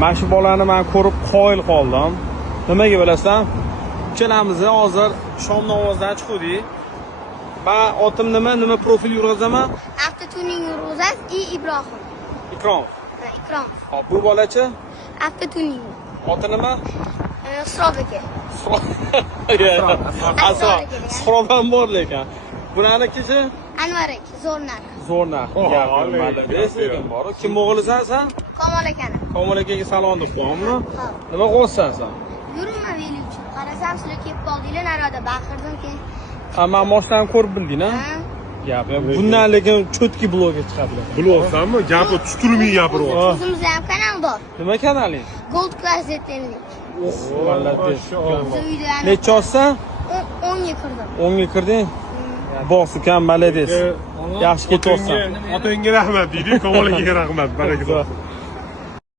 Mana shu bolani men ko'rib qoyil qoldim. Nimaga bilasan? Uchalamiz hozir shom namozidan chiqdik. Men otim nima profil yurg'izaman? Avtotuning Ro'zas I Ibrohim. Ikrom. Ikrom. Hop, bu bolachi? Avtotuning. Oti nima? Isrob aka. Isrob ham bor lekin. Bunanikichi? Anvar aka, Zo'rnar. Zo'rnar. Malades lekin bor. Kim o'g'lisan sen? Komol akani. Komol akaga salom deb qo'yammi? Nima qilyapsan sen? Yuribman veli uchun. Qarasam sizlar kelib qoldinglar, narada baqirdim keyin. Ha, men moshinani ko'rib bilding-a? Gap, bundan lekin cho'tki blogga chiqadi. Bilsanmi? Gapi tutilmay gapiryapsan. O'zimizda ham kanal bor. Nima kanaling? Gold Class ZTNlik. Malades. Videolarni Necha olsan? 10 ga kirdim. 10 ga kirding? Boks ukam malades. Yaxshi ketyapsan. Otangga rahmat deydi, Komol akaga rahmat. Baraka.